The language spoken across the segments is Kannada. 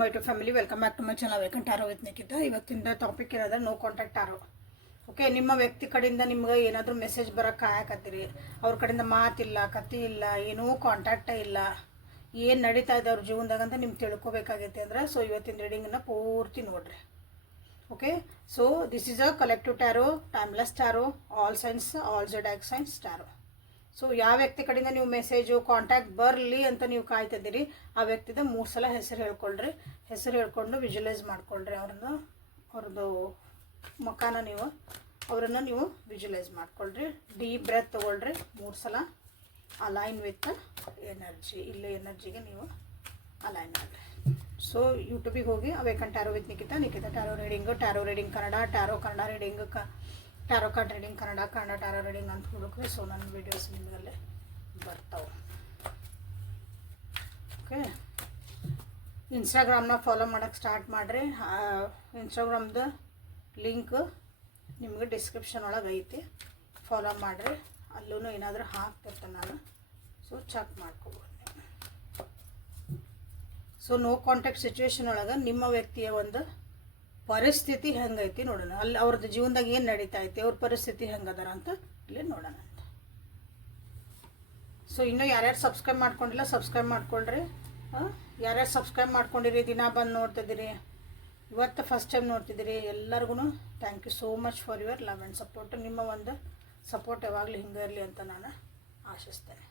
My to family, welcome back to my channel welcome tarot with Nikhita. ಇವತ್ತಿನ ಟಾಪಿಕ್ ಇರೋದ್ರೆ ನೋ ಕಾಂಟ್ಯಾಕ್ಟ್ ಟಾರೋ. ಓಕೆ, ನಿಮ್ಮ ವ್ಯಕ್ತಿ ಕಡೆಯಿಂದ ನಿಮ್ಗೆ ಏನಾದರೂ ಮೆಸೇಜ್ ಬರೋಕ್ಕೆ ಕಾಯಕತ್ತೀರಿ, ಅವ್ರ ಕಡೆಯಿಂದ ಮಾತಿಲ್ಲ, ಕತಿ ಇಲ್ಲ, ಏನೂ ಕಾಂಟ್ಯಾಕ್ಟೇ ಇಲ್ಲ, ಏನು ನಡೀತಾ ಇದೆ ಅವ್ರ ಜೀವನದಾಗ ಅಂತ ನಿಮ್ಗೆ ತಿಳ್ಕೊಬೇಕಾಗೈತೆ ಅಂದ್ರೆ ಸೊ ಇವತ್ತಿನ ರೀಡಿಂಗನ್ನು ಪೂರ್ತಿ ನೋಡ್ರಿ. Okay, so this is a collective tarot, timeless tarot, all signs, all zodiac signs tarot. So ಯಾವ ವ್ಯಕ್ತಿ ಕಡೆಯಿಂದ ನೀವು ಮೆಸೇಜು ಕಾಂಟ್ಯಾಕ್ಟ್ ಬರಲಿ ಅಂತ ನೀವು ಕಾಯ್ತಿದ್ದೀರಿ, ಆ ವ್ಯಕ್ತಿದ 3 ಸಲ ಹೆಸರು ಹೇಳ್ಕೊಳ್ರಿ. ಹೆಸರು ಹೇಳ್ಕೊಂಡು ವಿಜುವಲೈಸ್ ಮಾಡ್ಕೊಳ್ರಿ ಅವ್ರದ್ದು ಮುಖಾನ ಅವರನ್ನು ನೀವು ವಿಜುವಲೈಸ್ ಮಾಡ್ಕೊಳ್ರಿ. ಡೀಪ್ ಬ್ರೆತ್ ತೊಗೊಳ್ರಿ 3 ಸಲ. ಅಲೈನ್ ವಿತ್ ಎನರ್ಜಿ, ಇಲ್ಲೇ ಎನರ್ಜಿಗೆ ನೀವು ಅಲೈನ್ ಮಾಡಿರಿ. ಸೊ ಯೂಟ್ಯೂಬಿಗೆ ಹೋಗಿ awaken tarot with Nikhita tarot reading Kannada, tarot Kannada reading, tarot card reading Kannada tarot reading ಅಂತ ಹುಡುಕ್ರಿ. ಸೊ ನನ್ನ ವೀಡಿಯೋಸ್ ನಿಮಗಲ್ಲೇ ಬರ್ತಾವೆ. ಓಕೆ, ಇನ್ಸ್ಟಾಗ್ರಾಮ್ನ ಫಾಲೋ ಮಾಡೋಕ್ಕೆ ಸ್ಟಾರ್ಟ್ ಮಾಡಿರಿ. ಇನ್ಸ್ಟಾಗ್ರಾಮ್ದು ಲಿಂಕ್ ನಿಮಗೆ ಡಿಸ್ಕ್ರಿಪ್ಷನ್ ಒಳಗೆ ಐತಿ, ಫಾಲೋ ಮಾಡಿರಿ. ಅಲ್ಲೂ ಏನಾದರೂ ಹಾಕ್ತಿರ್ತೆ ನಾನು, ಸೊ ಚೆಕ್ ಮಾಡ್ಕೊಬೋದು. ಸೊ ನೋ ಕಾಂಟ್ಯಾಕ್ಟ್ ಸಿಚುವೇಶನ್ ಒಳಗೆ ನಿಮ್ಮ ವ್ಯಕ್ತಿಯ ಒಂದು ಪರಿಸ್ಥಿತಿ ಹೆಂಗೈತಿ ನೋಡೋಣ. ಅಲ್ಲಿ ಅವ್ರದ್ದು ಜೀವನದಾಗ ಏನು ನಡೀತಾ ಐತಿ, ಅವ್ರ ಪರಿಸ್ಥಿತಿ ಹೆಂಗದಾರ ಅಂತ ಇಲ್ಲಿ ನೋಡೋಣ ಅಂತ. ಸೊ ಇನ್ನೂ ಯಾರ್ಯಾರು ಸಬ್ಸ್ಕ್ರೈಬ್ ಮಾಡ್ಕೊಂಡಿಲ್ಲ ಸಬ್ಸ್ಕ್ರೈಬ್ ಮಾಡ್ಕೊಳ್ರಿ. ಯಾರ್ಯಾರು ಸಬ್ಸ್ಕ್ರೈಬ್ ಮಾಡ್ಕೊಂಡಿರಿ, ದಿನ ಬಂದು ನೋಡ್ತಿದ್ದೀರಿ, ಇವತ್ತು ಫಸ್ಟ್ ಟೈಮ್ ನೋಡ್ತಿದ್ದೀರಿ, ಎಲ್ಲರಿಗೂ thank you so much for your love and support. ನಿಮ್ಮ ಒಂದು ಸಪೋರ್ಟ್ ಯಾವಾಗಲೂ ಹಿಂಗೆ ಇರಲಿ ಅಂತ ನಾನು ಆಶಿಸ್ತೇನೆ.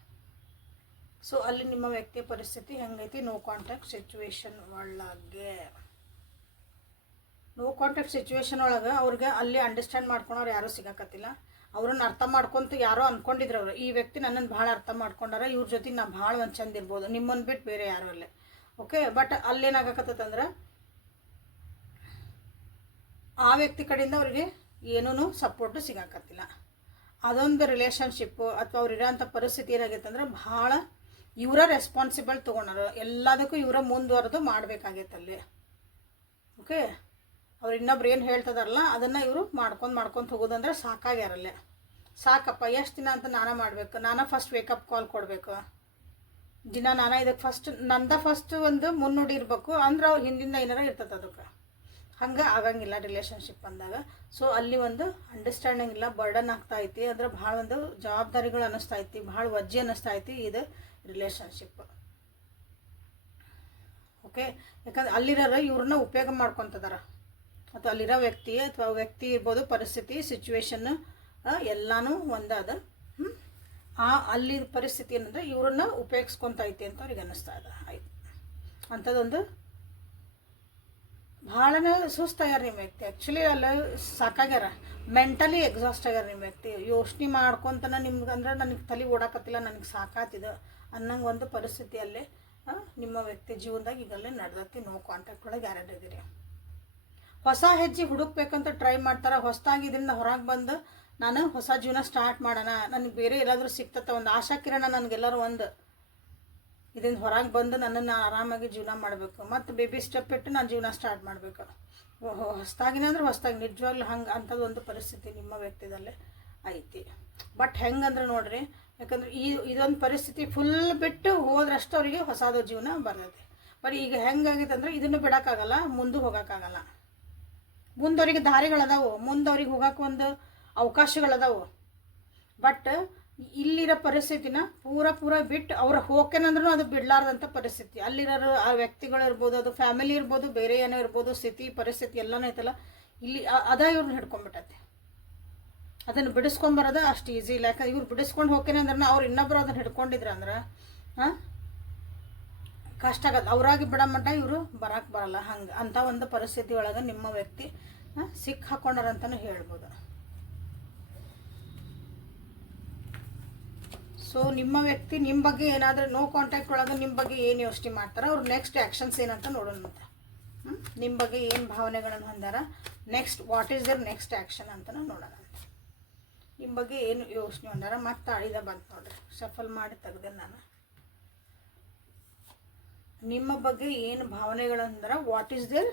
ಸೊ ಅಲ್ಲಿ ನಿಮ್ಮ ವ್ಯಕ್ತಿಯ ಪರಿಸ್ಥಿತಿ ಹೆಂಗೈತಿ ನೋ ಕಾಂಟ್ಯಾಕ್ಟ್ ಸಿಚುವೇಶನ್ ಒಳಗೆ. ನೋ ಕಾಂಟ್ಯಾಕ್ಟ್ ಸಿಚುವೇಶನ್ ಒಳಗೆ ಅವ್ರಿಗೆ ಅಲ್ಲಿ ಅಂಡರ್ಸ್ಟ್ಯಾಂಡ್ ಮಾಡ್ಕೊಳೋರು ಯಾರೂ ಸಿಗಕತ್ತಿಲ್ಲ. ಅವ್ರನ್ನ ಅರ್ಥ ಮಾಡ್ಕೊತ ಯಾರೋ ಅಂದ್ಕೊಂಡಿದ್ರು ಅವರು, ಈ ವ್ಯಕ್ತಿ ನನ್ನನ್ನು ಭಾಳ ಅರ್ಥ ಮಾಡ್ಕೊಂಡಾರ, ಇವ್ರ ಜೊತೆ ನಾ ಭಾಳ ಒಂದು ಚಂದ ಇರ್ಬೋದು, ನಿಮ್ಮನ್ನು ಬಿಟ್ಟು ಬೇರೆ ಯಾರು ಅಲ್ಲೇ. ಓಕೆ, ಬಟ್ ಅಲ್ಲೇನಾಗಕತ್ತಂದ್ರೆ ಆ ವ್ಯಕ್ತಿ ಕಡೆಯಿಂದ ಅವ್ರಿಗೆ ಏನೂ ಸಪೋರ್ಟು ಸಿಗಾಕತ್ತಿಲ್ಲ. ಅದೊಂದು ರಿಲೇಷನ್ಶಿಪ್ಪು ಅಥವಾ ಅವ್ರು ಇರೋಂಥ ಪರಿಸ್ಥಿತಿ ಏನಾಗೈತೆ ಅಂದ್ರೆ ಭಾಳ ಇವರ ರೆಸ್ಪಾನ್ಸಿಬಲ್ ತೊಗೊಂಡಾರ, ಎಲ್ಲದಕ್ಕೂ ಇವರ ಮುಂದುವರೆದು ಮಾಡಬೇಕಾಗೈತೆ ಅಲ್ಲಿ. ಓಕೆ, ಅವ್ರು ಇನ್ನೊಬ್ರು ಏನು ಹೇಳ್ತದಾರಲ್ಲ ಅದನ್ನು ಇವರು ಮಾಡ್ಕೊಂಡು ಹೋಗೋದಂದ್ರೆ ಸಾಕಾಗ್ಯಾರಲ್ಲೇ. ಸಾಕಪ್ಪ, ಎಷ್ಟು ದಿನ ಅಂತ ನಾನೇ ಮಾಡಬೇಕು, ನಾನೇ ಫಸ್ಟ್ ವೇಕಪ್ ಕಾಲ್ ಕೊಡಬೇಕು, ದಿನ ನಾನೇ ಇದಕ್ಕೆ ಫಸ್ಟ್ ಒಂದು ಮುನ್ನುಡಿ ಇರಬೇಕು ಅಂದ್ರೆ ಅವ್ರು ಹಿಂದಿಂದ ಏನಾರ ಇರ್ತದೆ ಅದಕ್ಕೆ. ಹಂಗೆ ಆಗಂಗಿಲ್ಲ ರಿಲೇಷನ್ಶಿಪ್ ಅಂದಾಗ. ಸೊ ಅಲ್ಲಿ ಒಂದು ಅಂಡರ್ಸ್ಟ್ಯಾಂಡಿಂಗ್ ಇಲ್ಲ, ಬರ್ಡನ್ ಆಗ್ತಾ ಐತಿ, ಅಂದ್ರೆ ಭಾಳ ಒಂದು ಜವಾಬ್ದಾರಿಗಳು ಅನ್ನಿಸ್ತಾ ಐತಿ, ಭಾಳ ವಜ್ಜೆ ಅನ್ನಿಸ್ತಾ ಐತಿ ಇದು ರಿಲೇಷನ್ಶಿಪ್. ಓಕೆ, ಯಾಕಂದ್ರೆ ಅಲ್ಲಿರೋರು ಇವ್ರನ್ನ ಉಪಯೋಗ ಮಾಡ್ಕೊತದಾರ, ಅಥವಾ ಅಲ್ಲಿರೋ ವ್ಯಕ್ತಿ ಅಥವಾ ವ್ಯಕ್ತಿ ಇರ್ಬೋದು, ಪರಿಸ್ಥಿತಿ ಸಿಚುವೇಶನ್ ಎಲ್ಲನೂ ಒಂದಾದ. ಅಲ್ಲಿ ಪರಿಸ್ಥಿತಿ ಏನಂದರೆ ಇವ್ರನ್ನ ಉಪಯೋಗಿಸ್ಕೊತೈತಿ ಅಂತ ಅವ್ರಿಗೆ ಅನ್ನಿಸ್ತಾ ಇದೆ. ಆಯ್ತು, ಅಂಥದ್ದೊಂದು ಭಾಳನೇ ಸುಸ್ತಾಗ್ಯಾರ ನಿಮ್ಮ ವ್ಯಕ್ತಿ. ಆ್ಯಕ್ಚುಲಿ ಅಲ್ಲ ಸಾಕಾಗ್ಯಾರ, ಮೆಂಟಲಿ ಎಕ್ಸಾಸ್ಟ್ ಆಗ್ಯಾರ ನಿಮ್ಮ ವ್ಯಕ್ತಿ. ಯೋಚನೆ ಮಾಡ್ಕೊತನ ನಿಮ್ಗೆ ಅಂದ್ರೆ ನನಗೆ ತಲೆ ಓಡಾಕತ್ತಿಲ್ಲ, ನನಗೆ ಸಾಕಾತಿದೆ ಅನ್ನಂಗೆ ಒಂದು ಪರಿಸ್ಥಿತಿಯಲ್ಲೇ ನಿಮ್ಮ ವ್ಯಕ್ತಿ ಜೀವನದಾಗ ಈಗಲ್ಲೇ ನಡೆದತ್ತಿ. ನೋ ಕಾಂಟ್ಯಾಕ್ಟ್ ಒಳಗೆ ಯಾರ್ಯಾರಿದ್ದೀರಿ, ಹೊಸ ಹೆಜ್ಜೆ ಹುಡುಕ್ಬೇಕಂತ ಟ್ರೈ ಮಾಡ್ತಾರೆ. ಹೊಸದಾಗಿ ಇದರಿಂದ ಹೊರಗೆ ಬಂದು ನಾನು ಹೊಸ ಜೀವನ ಸ್ಟಾರ್ಟ್ ಮಾಡೋಣ, ನನಗೆ ಬೇರೆ ಎಲ್ಲಾದರೂ ಸಿಗ್ತತ್ತ ಒಂದು ಆಶಾ ಕಿರಣ, ನನಗೆಲ್ಲರೂ ಒಂದು ಇದರಿಂದ ಹೊರಗೆ ಬಂದು ನನ್ನನ್ನು ಆರಾಮಾಗಿ ಜೀವನ ಮಾಡಬೇಕು, ಮತ್ತು ಬೇಬಿ ಸ್ಟೆಪ್ ಇಟ್ಟು ನಾನು ಜೀವನ ಸ್ಟಾರ್ಟ್ ಮಾಡಬೇಕು. ಹೊಸದಾಗಿನ ಅಂದ್ರೆ ಹೊಸದಾಗಿ ನಿಜವಾಗ್ಲೂ ಹಂಗೆ ಅಂಥದ್ದು ಒಂದು ಪರಿಸ್ಥಿತಿ ನಿಮ್ಮ ವ್ಯಕ್ತಿದಲ್ಲೇ ಐತಿ. ಬಟ್ ಹೆಂಗಂದ್ರೆ ನೋಡ್ರಿ, ಯಾಕಂದ್ರೆ ಇದೊಂದು ಪರಿಸ್ಥಿತಿ ಫುಲ್ ಬಿಟ್ಟು ಹೋದ್ರಷ್ಟು ಅವರಿಗೆ ಹೊಸದು ಜೀವನ ಬರ್ತೈತಿ. ಬಟ್ ಈಗ ಹೆಂಗಾಗೈತೆ ಅಂದ್ರೆ ಇದನ್ನು ಬಿಡೋಕ್ಕಾಗಲ್ಲ, ಮುಂದೆ ಹೋಗೋಕ್ಕಾಗಲ್ಲ. ಮುಂದವ್ರಿಗೆ ದಾರಿಗಳದಾವು, ಮುಂದವ್ರಿಗೆ ಹೋಗೋಕೆ ಒಂದು ಅವಕಾಶಗಳದಾವು. ಬಟ್ ಇಲ್ಲಿರೋ ಪರಿಸ್ಥಿತಿನ ಪೂರ ಬಿಟ್ಟು ಅವ್ರು ಹೋಗ್ಕೇನಂದ್ರೂ ಅದು ಬಿಡಲಾರ್ದಂಥ ಪರಿಸ್ಥಿತಿ. ಅಲ್ಲಿರೋ ಆ ವ್ಯಕ್ತಿಗಳಿರ್ಬೋದು, ಅದು ಫ್ಯಾಮಿಲಿ ಇರ್ಬೋದು, ಬೇರೆ ಏನೋ ಇರ್ಬೋದು, ಸ್ಥಿತಿ ಪರಿಸ್ಥಿತಿ ಎಲ್ಲನೂ ಐತಲ್ಲ, ಇಲ್ಲಿ ಇವ್ರನ್ನ ಹಿಡ್ಕೊಂಡ್ಬಿಟ್ಟೈತಿ. ಅದನ್ನು ಬಿಡಿಸ್ಕೊಂಬರೋದು ಅಷ್ಟು ಈಸಿ ಇಲ್ಲ. ಯಾಕಂದ್ರೆ ಇವ್ರು ಬಿಡಿಸ್ಕೊಂಡು ಹೋಗ್ತೇನೆ ಅಂದ್ರೆ ಅವ್ರು ಇನ್ನೊಬ್ಬರು ಅದನ್ನು ಹಿಡ್ಕೊಂಡಿದ್ರು ಅಂದ್ರೆ ಕಷ್ಟ ಆಗತ್ತೆ. ಅವರಾಗಿ ಬಿಡೋ ಮಟ್ಟ ಇವರು ಬರೋಕ್ಕೆ ಬರಲ್ಲ. ಹಂಗೆ ಅಂಥ ಒಂದು ಪರಿಸ್ಥಿತಿ ಒಳಗೆ ನಿಮ್ಮ ವ್ಯಕ್ತಿ ಸಿಕ್ಕ ಹಾಕೊಂಡಾರಂತಲೂ ಹೇಳ್ಬೋದು. ಸೊ ನಿಮ್ಮ ವ್ಯಕ್ತಿ ನಿಮ್ಮ ಬಗ್ಗೆ ಏನಾದರೂ ನೋ ಕಾಂಟ್ಯಾಕ್ಟ್ ಒಳಗೆ ನಿಮ್ಮ ಬಗ್ಗೆ ಏನು ಯೋಚನೆ ಮಾಡ್ತಾರೆ, ಅವ್ರು ನೆಕ್ಸ್ಟ್ ಆ್ಯಕ್ಷನ್ಸ್ ಏನಂತ ನೋಡೋಣ. ಮತ್ತೆ ನಿಮ್ಮ ಬಗ್ಗೆ ಏನು ಭಾವನೆಗಳನ್ನು ಹೊಂದಾರ, next what is there next action ಅಂತ ನೋಡೋಣ. ನಿಮ್ಮ ಬಗ್ಗೆ ಏನು ಯೋಚನೆ ಹೊಂದಾರ, ಮತ್ತೆ ಅಳಿದ ಬಂತು ನೋಡ್ರಿ, ಶಫಲ್ ಮಾಡಿ ತೆಗ್ದೆ ನಾನು. ನಿಮ್ಮ ಬಗ್ಗೆ ಏನು ಭಾವನೆಗಳಂದ್ರೆ what is there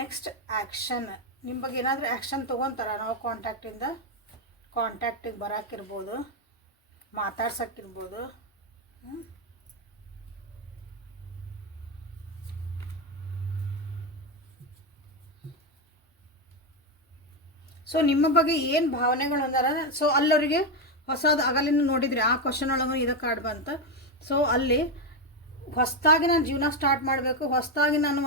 next action. ನಿಮ್ಮ ಬಗ್ಗೆ ಏನಾದರೂ ಆ್ಯಕ್ಷನ್ ತೊಗೊತಾರ ನೋ ಕಾಂಟ್ಯಾಕ್ಟಿಂದ, ಕಾಂಟ್ಯಾಕ್ಟಿಗೆ ಬರೋಕ್ಕಿರ್ಬೋದು, ಮಾತಾಡ್ಸೋಕ್ಕಿರ್ಬೋದು. ಸೊ ನಿಮ್ಮ ಬಗ್ಗೆ ಏನು ಭಾವನೆಗಳು ಅಂದಾರ. ಸೊ ಅಲ್ಲವರಿಗೆ ಹೊಸದು ಆಗಲಿನ ನೋಡಿದ್ರಿ ಆ ಕ್ವಶನ್ ಒಳಗೂ ಇದು ಕಾರ್ಡ್ ಬಂತ. ಸೊ ಅಲ್ಲಿ ಹೊಸದಾಗಿ ನಾನು ಜೀವನ ಸ್ಟಾರ್ಟ್ ಮಾಡಬೇಕು, ಹೊಸದಾಗಿ ನಾನು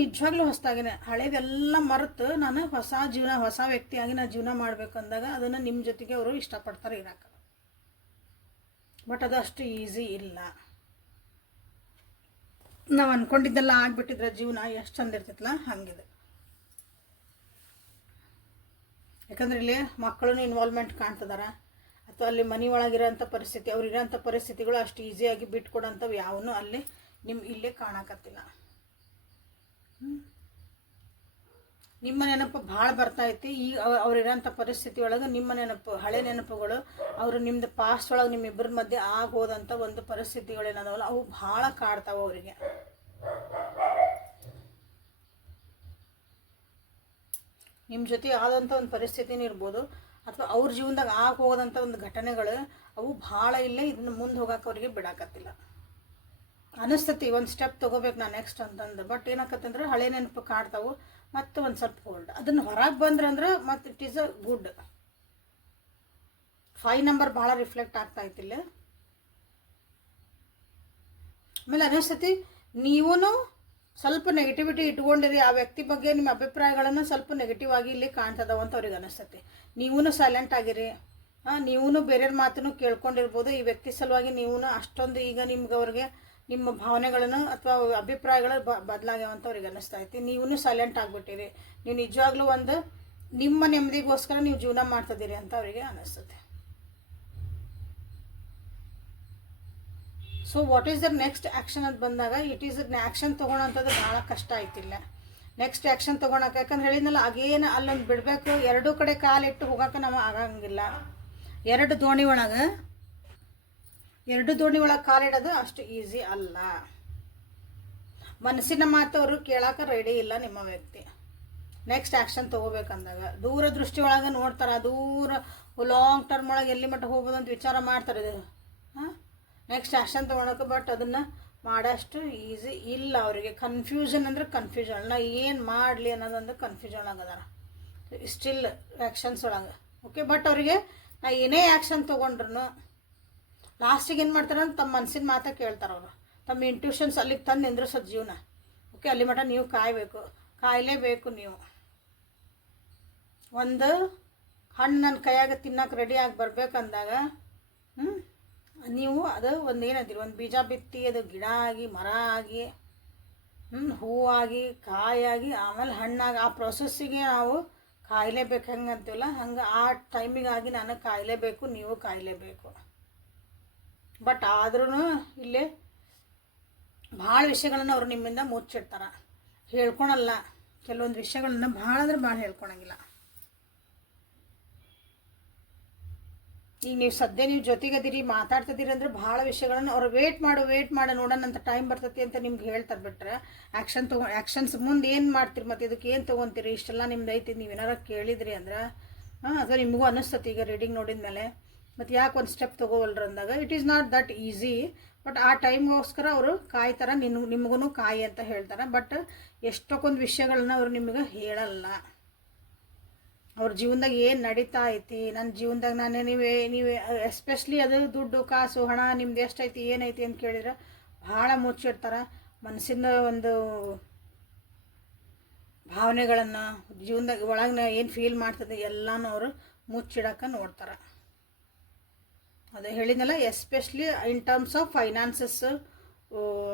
ನಿಜವಾಗ್ಲೂ ಹೊಸದಾಗಿನೇ ಹಳೇದೆಲ್ಲ ಮರೆತು ನಾನು ಹೊಸ ಜೀವನ, ಹೊಸ ವ್ಯಕ್ತಿಯಾಗಿ ನಾನು ಜೀವನ ಮಾಡಬೇಕು ಅಂದಾಗ ಅದನ್ನು ನಿಮ್ಮ ಜೊತೆಗೆ ಅವರು ಇಷ್ಟಪಡ್ತಾರೆ ಇರೋಕೆ. ಬಟ್ ಅದು ಅಷ್ಟು ಈಸಿ ಇಲ್ಲ. ನಾವು ಅಂದ್ಕೊಂಡಿದ್ದೆಲ್ಲ ಆಗಿಬಿಟ್ಟಿದ್ರೆ ಜೀವನ ಎಷ್ಟು ಚಂದ ಇರ್ತೈತಲ್ಲ ಹಂಗಿದೆ. ಯಾಕಂದ್ರೆ ಇಲ್ಲಿ ಮಕ್ಕಳೂ ಇನ್ವಾಲ್ವ್ಮೆಂಟ್ ಕಾಣ್ತಿದಾರ, ಅಥವಾ ಅಲ್ಲಿ ಮನೆ ಒಳಗಿರೋಂಥ ಪರಿಸ್ಥಿತಿ, ಅವ್ರು ಇರೋಂಥ ಪರಿಸ್ಥಿತಿಗಳು ಅಷ್ಟು ಈಸಿಯಾಗಿ ಬಿಟ್ಕೊಡೋಂಥವು ಯಾವನು ಅಲ್ಲಿ ಇಲ್ಲೇ ಕಾಣಕತ್ತಿಲ್ಲ. ನಿಮ್ಮ ನೆನಪು ಭಾಳ ಬರ್ತೈತಿ. ಈಗ ಅವ್ರಿರೋಂಥ ಪರಿಸ್ಥಿತಿ ಒಳಗೆ ನಿಮ್ಮ ನೆನಪು, ಹಳೆ ನೆನಪುಗಳು, ಅವರು ನಿಮ್ಮದು ಪಾಸ್ಟ್ ಒಳಗೆ ನಿಮ್ಮಿಬ್ಬರ ಮಧ್ಯೆ ಆಗೋದಂಥ ಒಂದು ಪರಿಸ್ಥಿತಿಗಳೇನದಾವಲ್ಲ ಅವು ಭಾಳ ಕಾಡ್ತಾವೆ ಅವರಿಗೆ. ನಿಮ್ಮ ಜೊತೆ ಆದಂಥ ಒಂದು ಪರಿಸ್ಥಿತಿನೂ ಇರ್ಬೋದು, ಅಥವಾ ಅವ್ರ ಜೀವನದಾಗ ಹೋದಂಥ ಒಂದು ಘಟನೆಗಳು ಅವು ಭಾಳ ಇಲ್ಲೇ ಇದನ್ನು ಮುಂದೆ ಹೋಗೋಕೆ ಅವರಿಗೆ ಬಿಡಾಕತ್ತಿಲ್ಲ. ಅನಿಸ್ತತಿ ಒಂದು ಸ್ಟೆಪ್ ತೊಗೋಬೇಕು ನಾನು ನೆಕ್ಸ್ಟ್ ಅಂತಂದು. ಬಟ್ ಏನಾಕತ್ತಂದ್ರೆ ಹಳೆ ನೆನಪು ಕಾಡ್ತಾವೆ ಮತ್ತು ಒಂದು ಸ್ವಲ್ಪ ಹೋಲ್ಡ್. ಅದನ್ನು ಹೊರಗೆ ಬಂದ್ರಂದ್ರೆ ಮತ್ತು it is a good. 5 number ಭಾಳ ರಿಫ್ಲೆಕ್ಟ್ ಆಗ್ತಾಯಿತ್ತಿಲ್ಲ. ಆಮೇಲೆ ಅನಿಸ್ತತಿ ನೀವು ಸ್ವಲ್ಪ ನೆಗೆಟಿವಿಟಿ ಇಟ್ಕೊಂಡಿರಿ, ಆ ವ್ಯಕ್ತಿ ಬಗ್ಗೆ ನಿಮ್ಮ ಅಭಿಪ್ರಾಯಗಳನ್ನು ಸ್ವಲ್ಪ ನೆಗೆಟಿವ್ ಆಗಿ ಇಲ್ಲಿ ಕಾಣ್ತದವ ಅಂತ ಅವ್ರಿಗೆ ಅನಿಸ್ತತಿ. ನೀವೂ ಸೈಲೆಂಟ್ ಆಗಿರಿ, ನೀವೂ ಬೇರೆಯವ್ರ ಮಾತನ್ನು ಕೇಳ್ಕೊಂಡಿರ್ಬೋದು. ಈ ವ್ಯಕ್ತಿ ಸಲುವಾಗಿ ನೀವೂ ಅಷ್ಟೊಂದು ಈಗ ನಿಮ್ಗೆ ಅವ್ರಿಗೆ ನಿಮ್ಮ ಭಾವನೆಗಳನ್ನು ಅಥವಾ ಅಭಿಪ್ರಾಯಗಳು ಬದಲಾಗ್ಯಾವಂತ ಅವ್ರಿಗೆ ಅನ್ನಿಸ್ತಾ ಐತಿ. ನೀವೂ ಸೈಲೆಂಟ್ ಆಗಿಬಿಟ್ಟಿರಿ, ನೀವು ನಿಜವಾಗ್ಲೂ ನಿಮ್ಮ ನೆಮ್ಮದಿಗೋಸ್ಕರ ನೀವು ಜೀವನ ಮಾಡ್ತಿದ್ದೀರಿ ಅಂತ ಅವರಿಗೆ ಅನ್ನಿಸ್ತದೆ. So what is the next action ಅಂತ ಬಂದಾಗ ಇಟ್ ಈಸ್ ಆ್ಯಕ್ಷನ್ ತೊಗೊಳೋಂಥದ್ದು ಭಾಳ ಕಷ್ಟ ಆಯ್ತಿಲ್ಲ. ನೆಕ್ಸ್ಟ್ ಆ್ಯಕ್ಷನ್ ತೊಗೊಳಕ್ಕೆ, ಯಾಕಂದ್ರೆ ಹೇಳಿದ್ನಲ್ಲ ಆಗೇನು ಅಲ್ಲೊಂದು ಬಿಡಬೇಕು, ಎರಡೂ ಕಡೆ ಕಾಲಿಟ್ಟು ಹೋಗೋಕೆ ನಾವು ಆಗಂಗಿಲ್ಲ. ಎರಡು ದೋಣಿ ಒಳಗೆ ಕಾಲಿಡೋದು ಅಷ್ಟು ಈಸಿ ಅಲ್ಲ. ಮನಸ್ಸಿನ ಮಾತು ಅವರು ಕೇಳೋಕೆ ರೆಡಿ ಇಲ್ಲ ನಿಮ್ಮ ವ್ಯಕ್ತಿ. ನೆಕ್ಸ್ಟ್ ಆ್ಯಕ್ಷನ್ ತೊಗೋಬೇಕಂದಾಗ ದೂರದೃಷ್ಟಿ ಒಳಗೆ ನೋಡ್ತಾರೆ, ದೂರ ಲಾಂಗ್ ಟರ್ಮ್ ಒಳಗೆ ಎಲ್ಲಿ ಮಟ್ಟ ಹೋಗ್ಬೋದು ಅಂತ ವಿಚಾರ ಮಾಡ್ತಾರೆ. ನೆಕ್ಸ್ಟ್ ಆ್ಯಕ್ಷನ್ ತೊಗೊಳಕ್ಕೆ, ಬಟ್ ಅದನ್ನು ಮಾಡೋಷ್ಟು ಈಸಿ ಇಲ್ಲ ಅವರಿಗೆ. ಕನ್ಫ್ಯೂಷನ್ ಅಂದರೆ ಕನ್ಫ್ಯೂಷನ್, ನಾ ಏನು ಮಾಡಲಿ ಅನ್ನೋದೊಂದು ಕನ್ಫ್ಯೂಷನ್ ಆಗದಾರ ಸ್ಟಿಲ್ ಆ್ಯಕ್ಷನ್ಸ್ ಒಳಗೆ. ಓಕೆ, ಬಟ್ ಅವರಿಗೆ ನಾ ಏನೇ ಆ್ಯಕ್ಷನ್ ತೊಗೊಂಡ್ರು ಲಾಸ್ಟಿಗೆ ಏನು ಮಾಡ್ತಾರೆ ಅಂತ ತಮ್ಮ ಮನಸ್ಸಿನ ಮಾತಾ ಕೇಳ್ತಾರೆ. ಅವರು ತಮ್ಮ ಇಂಟ್ಯೂಷನ್ಸ್ ಅಲ್ಲಿಗೆ ತಂದು ನಿಂದ್ರಿಸೋದು ಜೀವನ. ಓಕೆ, ಅಲ್ಲಿ ಮಟ್ಟ ನೀವು ಕಾಯಲೇಬೇಕು. ನೀವು ಒಂದು ಹಣ್ಣು ನನ್ನ ಕೈಯಾಗ ತಿನ್ನೋಕೆ ರೆಡಿಯಾಗಿ ಬರ್ಬೇಕಂದಾಗ ನೀವು ಅದು ಒಂದು ಏನಂತೀರಿ, ಒಂದು ಬೀಜ ಬಿತ್ತಿ ಅದು ಗಿಡ ಆಗಿ ಮರ ಆಗಿ ಹೂವಾಗಿ ಕಾಯಾಗಿ ಆಮೇಲೆ ಹಣ್ಣಾಗಿ ಆ ಪ್ರೊಸೆಸ್ಸಿಗೆ ನಾವು ಕಾಯಲೇಬೇಕು. ಹೆಂಗೆ ಅಂತೀವಲ್ಲ ಹಂಗೆ ಆ ಟೈಮಿಗಾಗಿ ನಾನು ಕಾಯಲೇಬೇಕು, ನೀವು ಕಾಯಲೇಬೇಕು. ಬಟ್ ಆದ್ರೂ ಇಲ್ಲೇ ಭಾಳ ವಿಷಯಗಳನ್ನು ಅವರು ನಿಮ್ಮಿಂದ ಮುಚ್ಚಿಡ್ತಾರೆ, ಹೇಳ್ಕೊಳಲ್ಲ. ಕೆಲವೊಂದು ವಿಷಯಗಳನ್ನ ಭಾಳ ಅಂದ್ರೆ ಭಾಳ ಹೇಳ್ಕೊಳಂಗಿಲ್ಲ. ಈಗ ನೀವು ಸದ್ಯ ನೀವು ಜೊತೆಗದಿರಿ ಮಾತಾಡ್ತಿದ್ದೀರಿ ಅಂದ್ರೆ ಭಾಳ ವಿಷಯಗಳನ್ನು ಅವ್ರು ವೇಟ್ ಮಾಡು ನೋಡೋಣ ಅಂತ ಟೈಮ್ ಬರ್ತೈತಿ ಅಂತ ನಿಮ್ಗೆ ಹೇಳ್ತಾರೆ. ಬಿಟ್ರೆ ಆ್ಯಕ್ಷನ್ಸ್ ಮುಂದೆ ಏನು ಮಾಡ್ತೀರಿ, ಮತ್ತು ಇದಕ್ಕೆ ಏನು ತೊಗೊತೀರಿ, ಇಷ್ಟೆಲ್ಲ ನಿಮ್ದು ಐತಿ, ನೀವು ಏನಾರ ಕೇಳಿದ್ರಿ ಅಂದ್ರೆ ಅಥವಾ ನಿಮಗೂ ಅನ್ನಿಸ್ತತಿ ಈಗ ರೀಡಿಂಗ್ ನೋಡಿದ ಮೇಲೆ ಮತ್ತು ಯಾಕೆ ಒಂದು ಸ್ಟೆಪ್ ತೊಗೋವಲ್ರು ಅಂದಾಗ it is not that easy. But ಆ ಟೈಮ್ಗೋಸ್ಕರ ಅವರು ಕಾಯ್ತಾರೆ, ನಿಮಗೂ ಕಾಯಿ ಅಂತ ಹೇಳ್ತಾರೆ. ಬಟ್ ಎಷ್ಟೊಂದು ವಿಷಯಗಳನ್ನ ಅವರು ನಿಮಗೆ ಹೇಳಲ್ಲ. ಅವ್ರ ಜೀವನದಾಗ ಏನು ನಡೀತಾ ಐತಿ, ನನ್ನ ಜೀವನದಾಗ ನೀವೇ ಎಸ್ಪೆಷಲಿ ಅದು ದುಡ್ಡು ಕಾಸು ಹಣ ನಿಮ್ದು ಎಷ್ಟೈತಿ ಏನೈತಿ ಅಂತ ಕೇಳಿದ್ರೆ ಭಾಳ ಮುಚ್ಚಿಡ್ತಾರೆ. ಮನಸ್ಸಿಂದ ಒಂದು ಭಾವನೆಗಳನ್ನು ಜೀವನದಾಗ ಒಳಗೆ ಏನು ಫೀಲ್ ಮಾಡ್ತದೆ ಎಲ್ಲನೂ ಅವರು ಮುಚ್ಚಿಡೋಕೆ ನೋಡ್ತಾರೆ. ಅದು ಹೇಳಿದ್ನಲ್ಲ, especially in terms of finances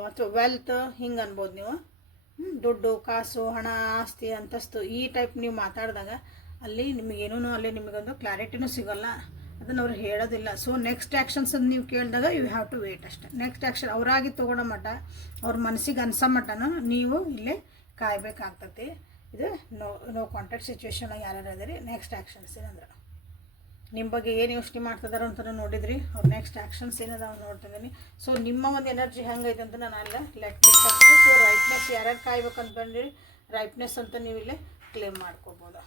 ಅಥವಾ ವೆಲ್ತ್ ಹಿಂಗೆ ಅನ್ಬೋದು ನೀವು. ದುಡ್ಡು ಕಾಸು ಹಣ ಆಸ್ತಿ ಅಂತಸ್ತು ಈ ಟೈಪ್ ನೀವು ಮಾತಾಡಿದಾಗ ಅಲ್ಲಿ ನಿಮಗೇನೂ ಅಲ್ಲಿ ನಿಮಗೊಂದು ಕ್ಲಾರಿಟಿನೂ ಸಿಗೋಲ್ಲ, ಅದನ್ನು ಅವ್ರು ಹೇಳೋದಿಲ್ಲ. ಸೊ ನೆಕ್ಸ್ಟ್ ಆ್ಯಕ್ಷನ್ಸ್ ನೀವು ಕೇಳಿದಾಗ ಯು ಹ್ಯಾವ್ ಟು ವೇಟ್ ಅಷ್ಟೆ. ನೆಕ್ಸ್ಟ್ ಆ್ಯಕ್ಷನ್ ಅವರಾಗಿ ತೊಗೊಳೋ ಮಟ್ಟ ಅವ್ರ ಮನಸ್ಸಿಗೆ ಅನ್ಸೋ ಮಟ್ಟನ ನೀವು ಇಲ್ಲೇ ಕಾಯಬೇಕಾಗ್ತತಿ. ಇದು ನೋ ಕಾಂಟ್ಯಾಕ್ಟ್ ಸಿಚುವೇಶನ್ ಯಾರ್ಯಾರು ಅದರಿ. ನೆಕ್ಸ್ಟ್ ಆ್ಯಕ್ಷನ್ಸ್ ಏನಂದ್ರೆ ನಿಮ್ಮ ಬಗ್ಗೆ ಏನು ಯೋಚನೆ ಮಾಡ್ತಿದಾರೋ ಅಂತ ನೋಡಿದ್ರಿ. ಅವ್ರ ನೆಕ್ಸ್ಟ್ ಆ್ಯಕ್ಷನ್ಸ್ ಏನದ ನೋಡ್ತಿದ್ದೀನಿ. ಸೊ ನಿಮ್ಮ ಒಂದು ಎನರ್ಜಿ ಹೆಂಗೈತೆ ಅಂತ ನಾನು ಅಲ್ಲ ಲೆಟ್ ಮಿ ಫಸ್ಟ್. ಸೊ ರೈಟ್ನೆಸ್ ಯಾರ್ಯಾರು ಕಾಯ್ಬೇಕು ಅಂತ ಬಂದಿರಿ, ರೈಟ್ನೆಸ್ ಅಂತ ನೀವು ಇಲ್ಲೇ ಕ್ಲೇಮ್ ಮಾಡ್ಕೋಬೋದು.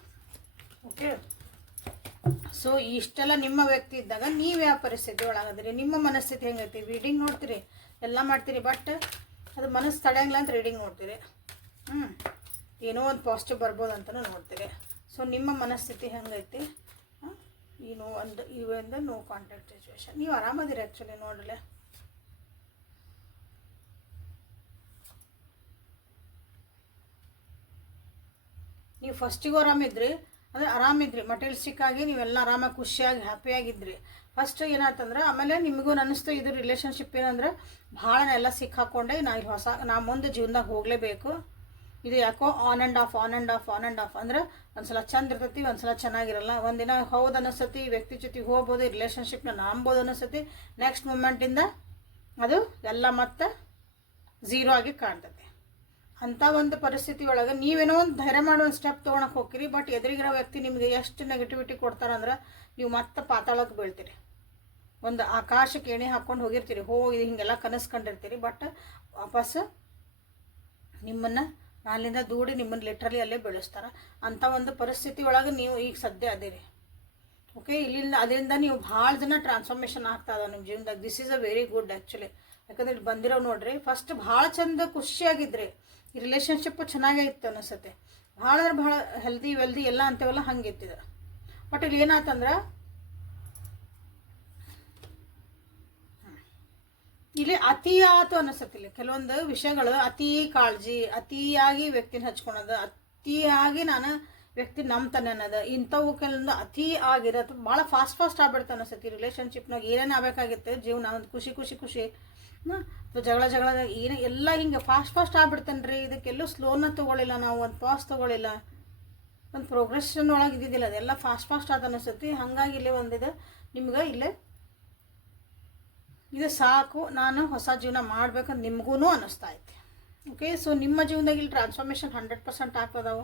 ಓಕೆ, ಸೊ ಇಷ್ಟೆಲ್ಲ ನಿಮ್ಮ ವ್ಯಕ್ತಿ ಇದ್ದಾಗ ನೀವು ಯಾವ ಪರಿಸ್ಥಿತಿ ಒಳಗದಿರಿ, ನಿಮ್ಮ ಮನಸ್ಥಿತಿ ಹೆಂಗೈತಿ, ರೀಡಿಂಗ್ ನೋಡ್ತೀರಿ ಎಲ್ಲ ಮಾಡ್ತೀರಿ, ಬಟ್ ಅದು ಮನಸ್ಸು ತಡೆಯಂಗಿಲ್ಲ ಅಂತ ರೀಡಿಂಗ್ ನೋಡ್ತೀರಿ. ಏನೋ ಒಂದು ಪಾಸಿಟಿವ್ ಬರ್ಬೋದು ಅಂತಲೂ ನೋಡ್ತೀರಿ. ಸೊ ನಿಮ್ಮ ಮನಸ್ಥಿತಿ ಹೆಂಗೈತಿ, ಏನು ಒಂದು ಇವೆಂದು ನೋ ಕಾಂಟ್ಯಾಕ್ಟ್ ಸಿಚುವೇಶನ್. ನೀವು ಆರಾಮದಿರಿ ಆ್ಯಕ್ಚುಲಿ ನೋಡ್ರಲೆ. ನೀವು ಫಸ್ಟಿಗೂ ಆರಾಮಿದ್ರಿ, ಅಂದರೆ ಆರಾಮಿದ್ರಿ ಮೆಟೀರಿಯಲ್ಸ್ಟಿಕ್ ಆಗಿ ನೀವೆಲ್ಲ ಆರಾಮಾಗಿ ಖುಷಿಯಾಗಿ ಹ್ಯಾಪಿಯಾಗಿದ್ರಿ. ಫಸ್ಟ್ ಏನಾಯ್ತಂದ್ರೆ ಆಮೇಲೆ ನಿಮಗೂ ಅನ್ನಿಸ್ತು ಇದು ರಿಲೇಷನ್ಶಿಪ್ ಏನಂದ್ರೆ ಭಾಳ ಎಲ್ಲ ಸಿಕ್ಕಾಕೊಂಡೆ ನಾ ಮುಂದೆ ಜೀವನದಾಗ ಹೋಗಲೇಬೇಕು. ಇದು ಯಾಕೋ ಆನ್ ಆ್ಯಂಡ್ ಆಫ್ ಅಂದ್ರೆ ಒಂದ್ಸಲ ಚಂದ ಇರ್ತೈತಿ, ಒಂದ್ಸಲ ಚೆನ್ನಾಗಿರಲ್ಲ. ಒಂದಿನ ಹೌದು ಅನ್ನಿಸ್ತತಿ, ವ್ಯಕ್ತಿ ಜೊತೆಗೆ ಹೋಗ್ಬೋದು, ರಿಲೇಷನ್ಶಿಪ್ನ ನಂಬೋದು ಅನ್ನಿಸ್ತತಿ, ನೆಕ್ಸ್ಟ್ ಮೂಮೆಂಟಿಂದ ಅದು ಎಲ್ಲ ಮತ್ತೆ ಝೀರೋ ಆಗಿ ಕಾಣ್ತೈತಿ. ಅಂಥ ಒಂದು ಪರಿಸ್ಥಿತಿ ಒಳಗೆ ನೀವೇನೋ ಒಂದು ಧೈರ್ಯ ಮಾಡೋ ಒಂದು ಸ್ಟೆಪ್ ತೊಗೊಳಕ್ಕೆ ಹೋಗ್ತೀರಿ, ಬಟ್ ಎದುರಿಗಿರೋ ವ್ಯಕ್ತಿ ನಿಮಗೆ ಎಷ್ಟು ನೆಗೆಟಿವಿಟಿ ಕೊಡ್ತಾರಂದ್ರೆ ನೀವು ಮತ್ತೆ ಪಾತಾಳಕ್ಕೆ ಬೀಳ್ತೀರಿ. ಒಂದು ಆಕಾಶಕ್ಕೆ ಎಣೆ ಹಾಕ್ಕೊಂಡು ಹೋಗಿರ್ತೀರಿ, ಇದು ಹಿಂಗೆಲ್ಲ ಕನಸ್ಕೊಂಡಿರ್ತೀರಿ, ಬಟ್ ವಾಪಸ್ ನಿಮ್ಮನ್ನು ಅಲ್ಲಿಂದ ದೂಡಿ ನಿಮ್ಮನ್ನು ಲಿಟ್ರಲಿ ಅಲ್ಲೇ ಬೆಳೆಸ್ತಾರೆ. ಅಂಥ ಒಂದು ಪರಿಸ್ಥಿತಿ ಒಳಗೆ ನೀವು ಈಗ ಸದ್ಯ ಅದಿರಿ. ಓಕೆ, ಇಲ್ಲಿಂದ ಅದರಿಂದ ನೀವು ಭಾಳ ಜನ ಟ್ರಾನ್ಸ್ಫಾರ್ಮೇಷನ್ ಆಗ್ತಾ ಇದಾವೆ ನಿಮ್ಮ ಜೀವನದಾಗ. This is a very good actually. ಯಾಕಂದ್ರೆ ಇಲ್ಲಿ ಬಂದಿರೋ ನೋಡ್ರಿ, ಫಸ್ಟ್ ಭಾಳ ಚಂದ ಖುಷಿಯಾಗಿದ್ರಿ, ಈ ರಿಲೇಷನ್ಶಿಪ್ಪು ಚೆನ್ನಾಗೇ ಇತ್ತು ಅನಿಸುತ್ತೆ, ಭಾಳ ಅಂದ್ರೆ ಭಾಳ ಹೆಲ್ದಿ ವೆಲ್ದಿ ಎಲ್ಲ ಅಂತೇವಲ್ಲ ಹಂಗಿತ್ತಿದೆ. ಬಟ್ ಇಲ್ಲಿ ಏನಾಯ್ತಂದ್ರೆ ಇಲ್ಲಿ ಅತಿ ಆತು ಅನಿಸುತ್ತೆ. ಇಲ್ಲಿ ಕೆಲವೊಂದು ವಿಷಯಗಳು ಅತಿ ಕಾಳಜಿ, ಅತಿಯಾಗಿ ವ್ಯಕ್ತಿನ ಹಚ್ಕೊಳೋದು, ಅತಿಯಾಗಿ ನಾನು ವ್ಯಕ್ತಿ ನಂಬ್ತಾನೆ ಅನ್ನೋದು, ಇಂಥವು ಕೆಲವೊಂದು ಅತಿ ಆಗಿರೋದು ಭಾಳ ಫಾಸ್ಟ್ ಆಗ್ಬಿಡ್ತು ಅನಿಸುತ್ತೆ. ರಿಲೇಷನ್ಶಿಪ್ನಾಗ ಏನೇನು ಆಗಬೇಕಾಗಿತ್ತು ಜೀವನ, ಒಂದು ಖುಷಿ ಜಗಳ ಏನೇ ಎಲ್ಲ ಹಿಂಗೆ ಫಾಸ್ಟ್ ಆಗ್ಬಿಡ್ತಾನೆ ರೀ. ಇದಕ್ಕೆಲ್ಲೂ ಸ್ಲೋನ ತೊಗೊಳಿಲ್ಲ, ನಾವು ಒಂದು ಪಾಸ್ ತೊಗೊಳಿಲ್ಲ, ಒಂದು ಪ್ರೋಗ್ರೆಷನ್ ಒಳಗೆ ಇದ್ದಿದ್ದಿಲ್ಲ, ಅದೆಲ್ಲ ಫಾಸ್ಟ್ ಆದ ಅನಿಸುತ್ತೆ. ಹಾಗಾಗಿ ಇಲ್ಲೇ ಒಂದಿದೆ ನಿಮ್ಗೆ, ಇಲ್ಲೇ ಇದು ಸಾಕು, ನಾನು ಹೊಸ ಜೀವನ ಮಾಡ್ಬೇಕಂತ ನಿಮಗೂ ಅನ್ನಿಸ್ತಾ ಐತಿ. ಓಕೆ, ಸೊ ನಿಮ್ಮ ಜೀವನದಾಗ ಇಲ್ಲಿ ಟ್ರಾನ್ಸ್ಫಾರ್ಮೇಷನ್ 100% ಆಗ್ತದಾವು,